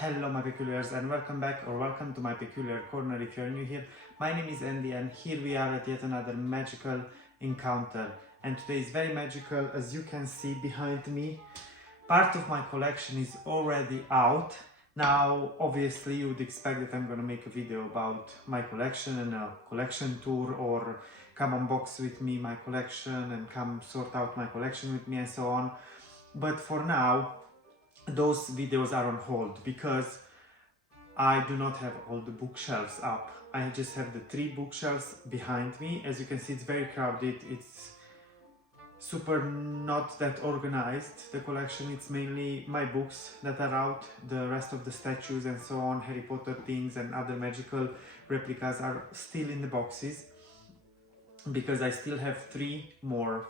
Hello my peculiars and welcome back or welcome to my peculiar corner if you're new here. My name is Andy and here we are at yet another magical encounter, and today is very magical. As you can see behind me, part of my collection is already out. Now obviously you would expect that I'm gonna make a video about my collection and a collection tour, or come unbox with me my collection and come sort out my collection with me and so on. But for now those videos are on hold because I do not have all the bookshelves up. I just have the 3 bookshelves behind me. As you can see, it's very crowded. It's super not that organized, the collection. It's mainly my books that are out. The rest of the statues and so on, Harry Potter things and other magical replicas are still in the boxes because I still have 3 more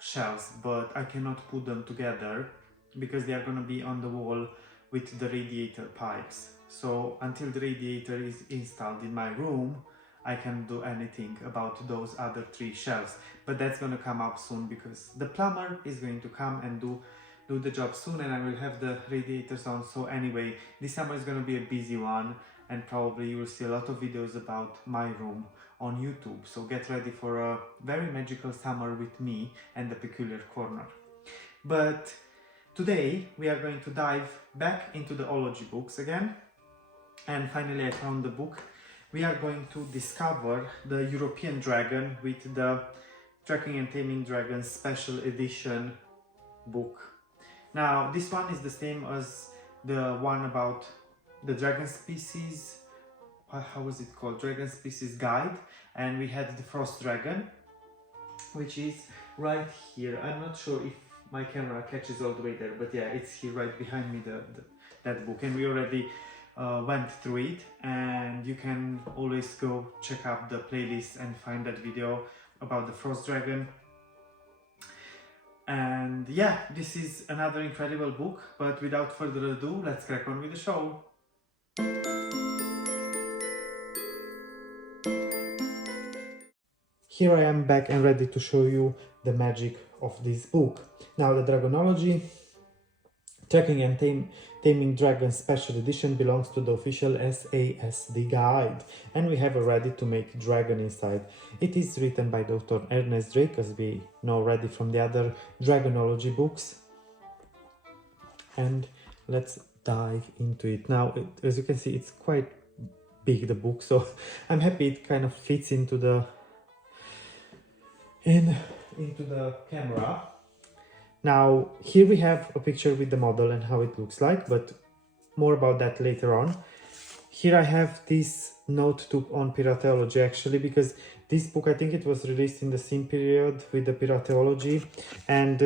shelves, but I cannot put them together because they are going to be on the wall with the radiator pipes. So until the radiator is installed in my room, I can't do anything about those other 3 shelves. But that's going to come up soon because the plumber is going to come and do the job soon, and I will have the radiators on. So anyway, this summer is going to be a busy one, and probably you will see a lot of videos about my room on YouTube. So get ready for a very magical summer with me and the Peculiar Corner. But today we are going to dive back into the ology books again, and finally I found the book. We are going to discover the European Dragon with the Tracking and Taming Dragons Special Edition book. Now this one is the same as the one about the dragon species, how was it called? Dragon Species Guide, and we had the Frost Dragon, which is right here. I'm not sure if my camera catches all the way there, but yeah, it's here right behind me, that book, and we already went through it, and you can always go check out the playlist and find that video about the Frost Dragon. And yeah, this is another incredible book, but without further ado, let's crack on with the show. Here I am back and ready to show you the magic of this book. Now the Dragonology Tracking and Taming Dragons Special Edition belongs to the official SASD guide, and we have a ready-to-make dragon inside. It is written by Dr. Ernest Drake, as we know already from the other Dragonology books. And let's dive into it. Now, as you can see, it's quite big, the book, so I'm happy it kind of fits into the camera. Now here we have a picture with the model and how it looks like, but more about that later on. Here I have this note on pirateology, actually, because this book, I think it was released in the same period with the pirateology, and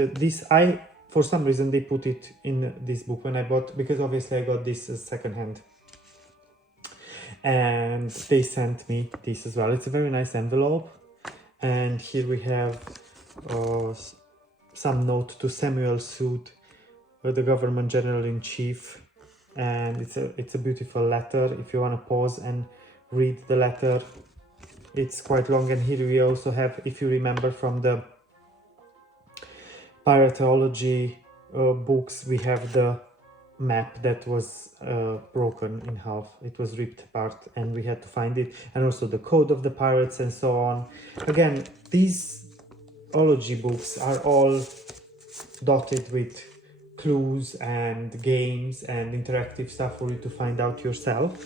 for some reason they put it in this book when I bought, because obviously I got this second hand, and they sent me this as well. It's a very nice envelope, and here we have some note to Samuel Suit, the government general-in-chief, and it's a beautiful letter. If you want to pause and read the letter, it's quite long. And here we also have, if you remember from the pirateology books, we have the map that was broken in half. It was ripped apart and we had to find it, and also the code of the pirates and so on. Again, these ology books are all dotted with clues and games and interactive stuff for you to find out yourself.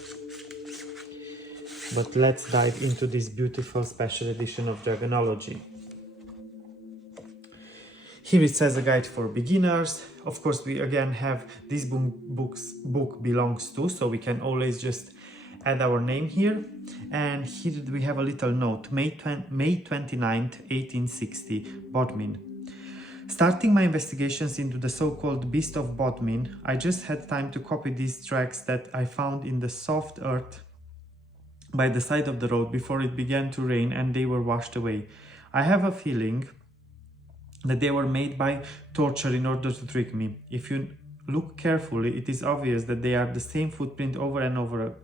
But let's dive into this beautiful special edition of Dragonology. Here it says a guide for beginners. Of course, we again have this book belongs to, so we can always just add our name here. And here we have a little note, May 29th, 1860, Bodmin. Starting my investigations into the so-called Beast of Bodmin, I just had time to copy these tracks that I found in the soft earth by the side of the road before it began to rain and they were washed away. I have a feeling that they were made by torture in order to trick me. If you look carefully, it is obvious that they are the same footprint over and over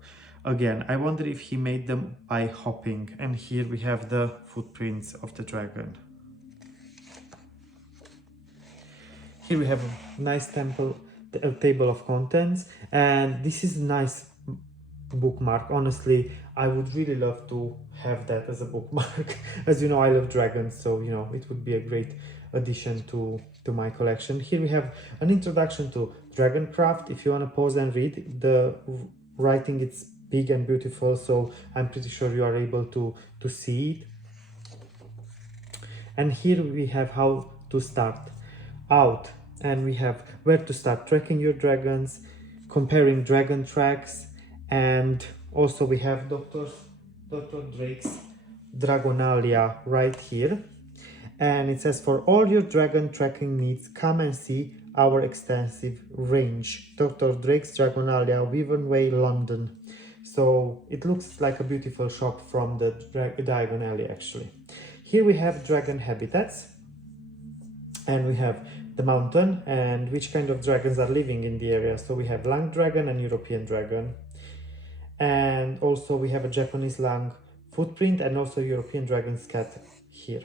again. I wonder if he made them by hopping. And here we have the footprints of the dragon. Here we have a nice temple a table of contents, and this is a nice bookmark. Honestly, I would really love to have that as a bookmark. As you know, I love dragons, so you know it would be a great addition to my collection. Here we have an introduction to Dragoncraft. If you want to pause and read, the writing it's big and beautiful, so I'm pretty sure you are able to see it. And here we have how to start out, and we have where to start tracking your dragons, comparing dragon tracks, and also we have Dr. Drake's Dragonalia right here. And it says, for all your dragon tracking needs, come and see our extensive range. Dr. Drake's Dragonalia, Wyvern Way, London. So it looks like a beautiful shop from the Diagon Alley actually. Here we have dragon habitats, and we have the mountain and which kind of dragons are living in the area. So we have Lang dragon and European dragon, and also we have a Japanese Lang footprint and also European dragon scat here.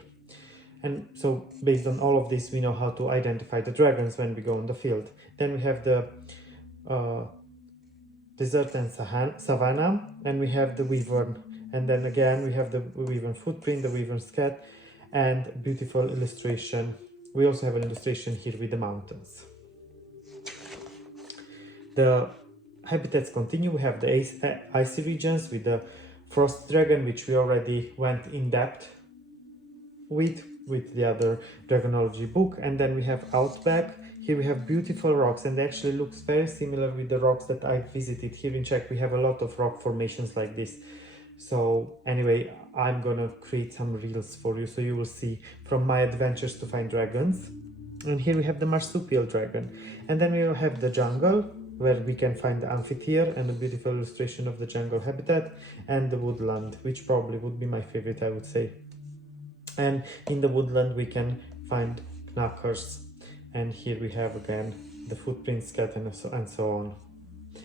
And so based on all of this, we know how to identify the dragons when we go on the field. Then we have the desert and savanna, and we have the wyvern, and then again we have the wyvern footprint, the wyvern scat, and beautiful illustration. We also have an illustration here with the mountains. The habitats continue. We have the icy regions with the frost dragon, which we already went in depth with the other Dragonology book. And then we have outback. Here we have beautiful rocks, and they actually looks very similar with the rocks that I visited here in Czech. We have a lot of rock formations like this. So anyway, I'm gonna create some reels for you, so you will see from my adventures to find dragons. And here we have the marsupial dragon. And then we will have the jungle, where we can find the amphitheater and a beautiful illustration of the jungle habitat, and the woodland, which probably would be my favorite, I would say. And in the woodland we can find knackers, and here we have again the footprint scat and so on,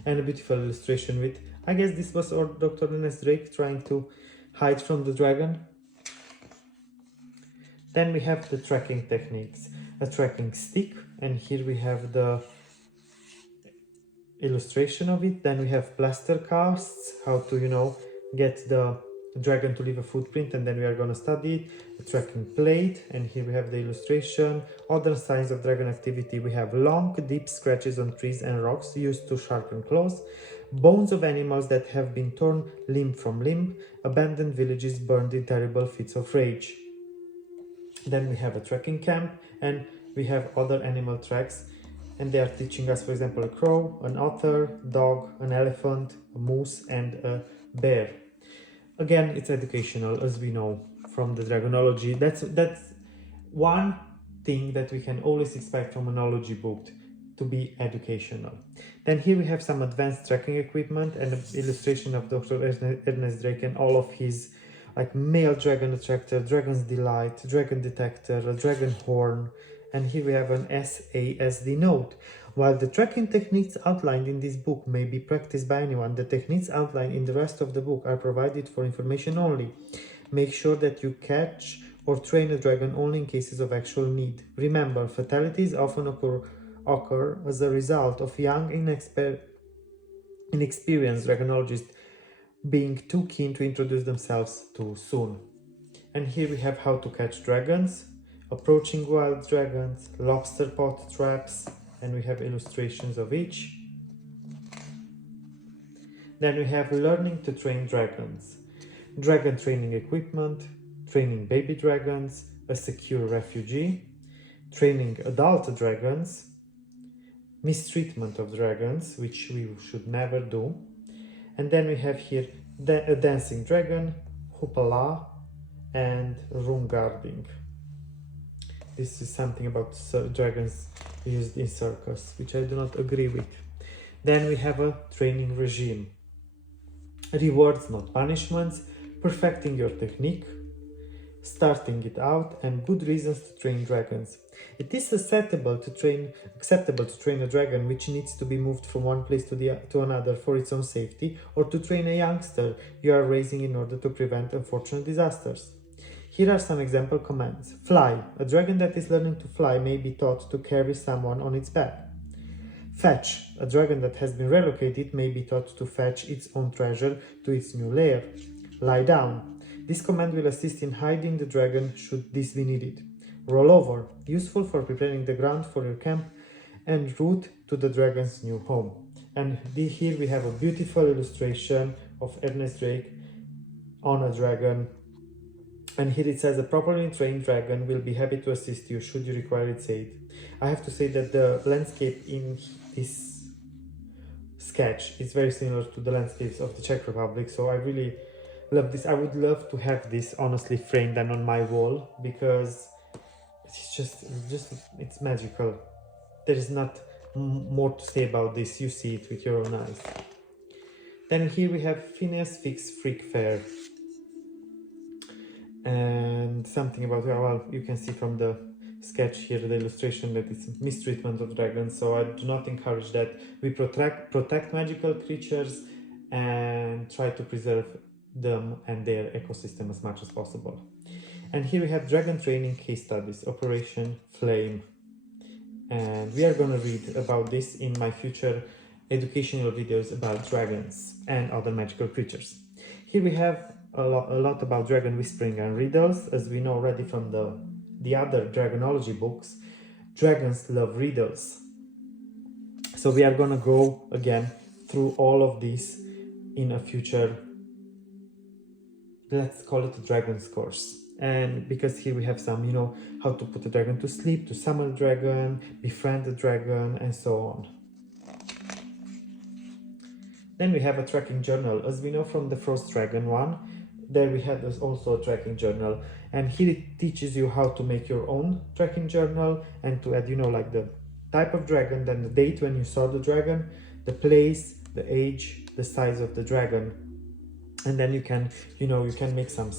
and a beautiful illustration with, I guess this was our Dr. Ernest Drake trying to hide from the dragon. Then we have the tracking techniques, a tracking stick, and here we have the illustration of it. Then we have plaster casts, how to, you know, get the dragon to leave a footprint, and then we are going to study it. A tracking plate, and here we have the illustration. Other signs of dragon activity, we have long deep scratches on trees and rocks used to sharpen claws, bones of animals that have been torn limb from limb, abandoned villages burned in terrible fits of rage. Then we have a tracking camp, and we have other animal tracks, and they are teaching us, for example, a crow, an otter, dog, an elephant, a moose, and a bear. Again, it's educational, as we know from the Dragonology. That's one thing that we can always expect from an ology book, to be educational. Then here we have some advanced tracking equipment and an illustration of Dr. Ernest Drake and all of his, like, male dragon attractor, dragon's delight, dragon detector, a dragon horn, and here we have an SASD note. While the tracking techniques outlined in this book may be practiced by anyone, the techniques outlined in the rest of the book are provided for information only. Make sure that you catch or train a dragon only in cases of actual need. Remember, fatalities often occur as a result of young, inexperienced dragonologists being too keen to introduce themselves too soon. And here we have how to catch dragons, approaching wild dragons, lobster pot traps, and we have illustrations of each. Then we have learning to train dragons, dragon training equipment, training baby dragons, a secure refugee, training adult dragons, mistreatment of dragons, which we should never do. And then we have here a dancing dragon, hoopala, and room guarding. This is something about dragons used in circus, which I do not agree with. Then we have a training regime. Rewards, not punishments, perfecting your technique, starting it out, and good reasons to train dragons. It is acceptable to train a dragon which needs to be moved from one place to another for its own safety, or to train a youngster you are raising in order to prevent unfortunate disasters. Here are some example commands. Fly. A dragon that is learning to fly may be taught to carry someone on its back. Fetch. A dragon that has been relocated may be taught to fetch its own treasure to its new lair. Lie down. This command will assist in hiding the dragon should this be needed. Roll over. Useful for preparing the ground for your camp and route to the dragon's new home. And here we have a beautiful illustration of Ernest Drake on a dragon. And here it says, a properly trained dragon will be happy to assist you should you require its aid. I have to say that the landscape in this sketch is very similar to the landscapes of the Czech Republic, so I really love this. I would love to have this honestly framed and on my wall, because it's just it's magical. There is not more to say about this. You see it with your own eyes. Then here we have Phineas Fix Freak Fair. And something about, well, you can see from the sketch here, the illustration, that it's mistreatment of dragons, so I do not encourage that. We protect magical creatures and try to preserve them and their ecosystem as much as possible. And here we have dragon training case studies, Operation Flame. And we are going to read about this in my future educational videos about dragons and other magical creatures. Here we have a lot about dragon whispering and riddles. As we know already from the other Dragonology books, dragons love riddles. So we are gonna go again through all of this in a future, let's call it a dragon's course. And because here we have some, how to put a dragon to sleep, to summon a dragon, befriend a dragon, and so on. Then we have a tracking journal. As we know from the Frost Dragon one, there we have also a tracking journal, and here it teaches you how to make your own tracking journal and to add, like the type of dragon, then the date when you saw the dragon, the place, the age, the size of the dragon, and then you can, you can make some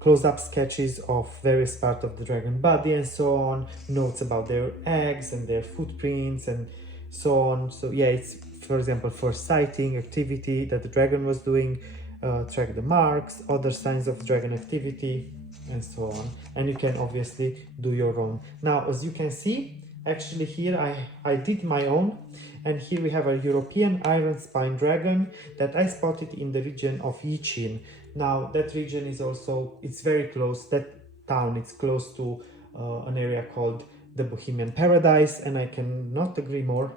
close-up sketches of various parts of the dragon body and so on, notes about their eggs and their footprints and so on. So yeah, it's, for example, for sighting, activity that the dragon was doing, track the marks, other signs of dragon activity, and so on. And you can obviously do your own. Now, as you can see, actually here I did my own, and here we have a European iron spine dragon that I spotted in the region of Yichin. Now, that region is also, it's very close, that town, it's close to an area called the Bohemian Paradise, and I cannot agree more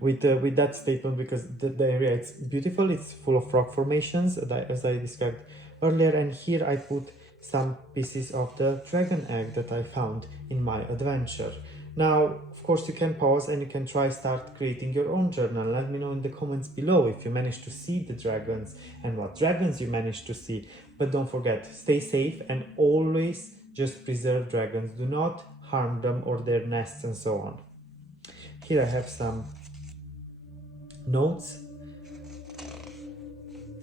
with that statement, because the area, it's beautiful, it's full of rock formations as I described earlier. And here I put some pieces of the dragon egg that I found in my adventure. Now, of course, you can pause and you can start creating your own journal. Let me know in the comments below if you managed to see the dragons and what dragons you managed to see. But don't forget, stay safe and always just preserve dragons. Do not harm them or their nests and so on. Here I have some notes,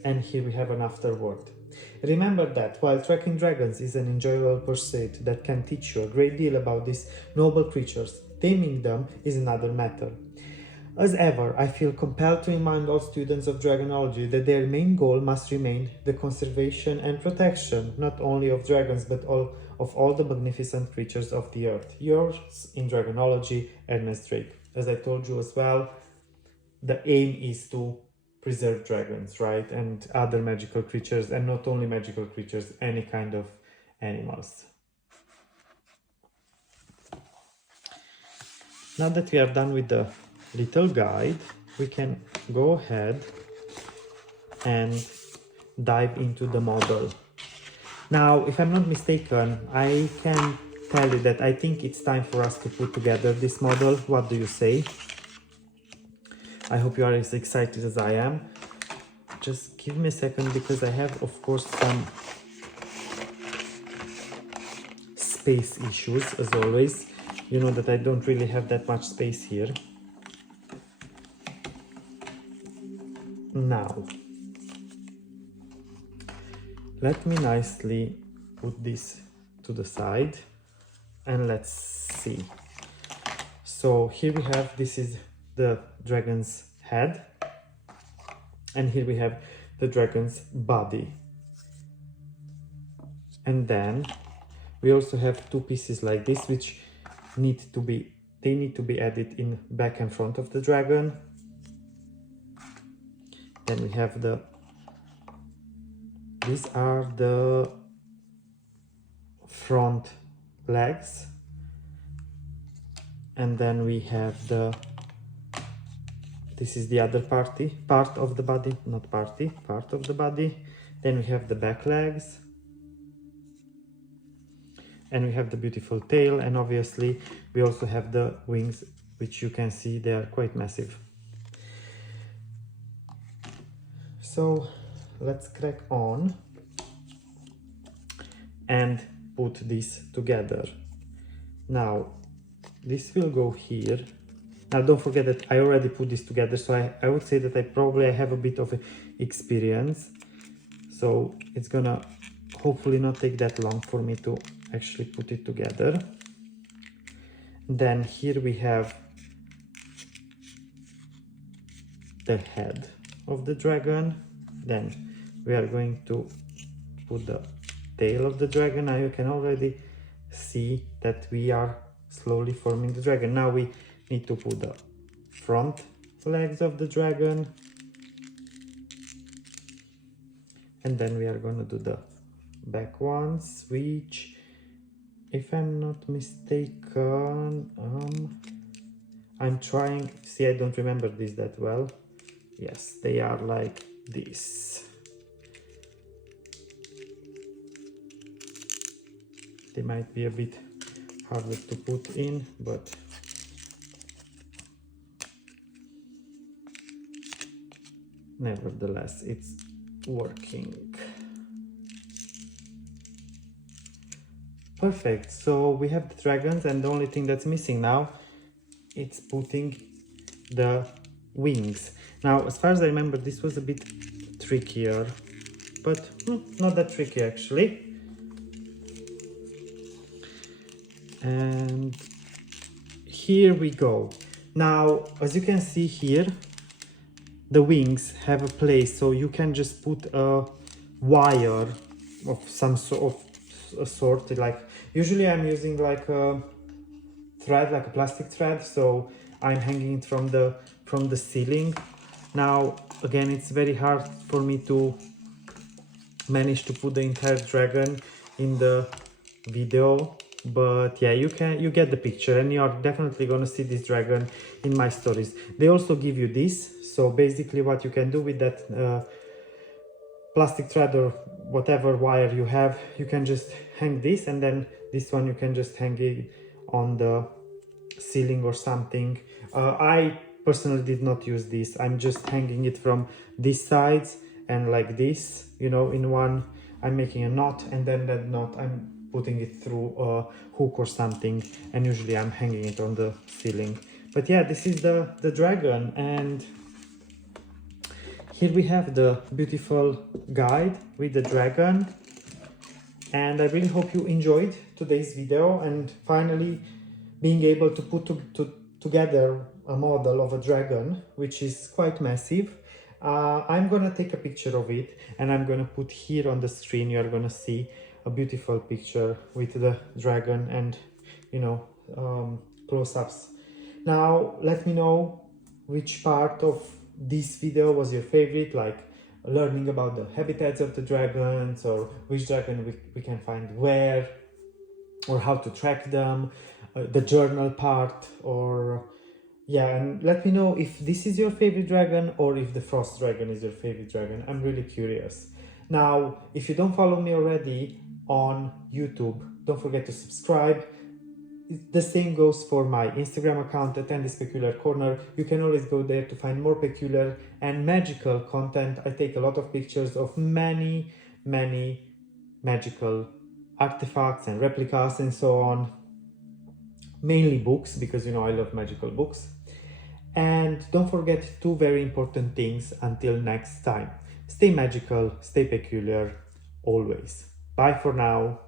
and here we have an afterword. Remember that while tracking dragons is an enjoyable pursuit that can teach you a great deal about these noble creatures, taming them is another matter. As ever, I feel compelled to remind all students of Dragonology that their main goal must remain the conservation and protection not only of dragons but of all the magnificent creatures of the earth. Yours in Dragonology, Ernest Drake. As I told you as well, the aim is to preserve dragons, right? And other magical creatures, and not only magical creatures, any kind of animals. Now that we are done with the little guide, we can go ahead and dive into the model. Now, if I'm not mistaken, I can tell you that I think it's time for us to put together this model. What do you say? I hope you are as excited as I am. Just give me a second, because I have, of course, some space issues, as always. You know that I don't really have that much space here. Now, let me nicely put this to the side, and let's see. So here we have, this is the dragon's head, and here we have the dragon's body, and then we also have two pieces like this which need to be they need to be added in back and front of the dragon. Then we have these are the front legs, and then we have this is the other part of the body, not part of the body. Then we have the back legs, and we have the beautiful tail, and obviously we also have the wings, which you can see they are quite massive. So let's crack on and put this together. Now this will go here. Now don't forget that I already put this together, so I would say that I probably have a bit of experience, so it's gonna hopefully not take that long for me to actually put it together. Then here we have the head of the dragon. Then we are going to put the tail of the dragon. Now you can already see that we are slowly forming the dragon. Now we need to put the front legs of the dragon, and then we are going to do the back ones, which, if I'm not mistaken, I'm trying, see, I don't remember this that well. Yes, they are like this. They might be a bit harder to put in, but nevertheless, it's working. Perfect. So we have the dragons, and the only thing that's missing now, it's putting the wings. Now, as far as I remember, this was a bit trickier, but not that tricky actually. And here we go. Now, as you can see here, the wings have a place, so you can just put a wire of some sort of like, usually I'm using like a thread, like a plastic thread, so I'm hanging it from the ceiling. Now again, it's very hard for me to manage to put the entire dragon in the video, but yeah, you get the picture, and you are definitely gonna see this dragon in my stories. They also give you this, so basically what you can do with that plastic thread or whatever wire you have, you can just hang this, and then this one you can just hang it on the ceiling or something. I personally did not use this. I'm just hanging it from these sides, and like this, you know, in one I'm making a knot, and then that knot I'm putting it through a hook or something, and usually I'm hanging it on the ceiling. But yeah, this is the dragon, and here we have the beautiful guide with the dragon. And I really hope you enjoyed today's video, and finally being able to put together a model of a dragon, which is quite massive. I'm gonna take a picture of it, and I'm gonna put here on the screen. You are gonna see a beautiful picture with the dragon and, you know, close-ups. Now let me know which part of this video was your favorite, like learning about the habitats of the dragons, or which dragon we can find where, or how to track them, the journal part, or yeah, and let me know if this is your favorite dragon or if the frost dragon is your favorite dragon. I'm really curious. Now, if you don't follow me already on YouTube, don't forget to subscribe. The same goes for my Instagram account at Andy's Peculiar Corner. You can always go there to find more peculiar and magical content. I take a lot of pictures of many magical artifacts and replicas and so on. Mainly books, because, you know, I love magical books. And don't forget two very important things until next time. Stay magical, stay peculiar, always. Bye for now.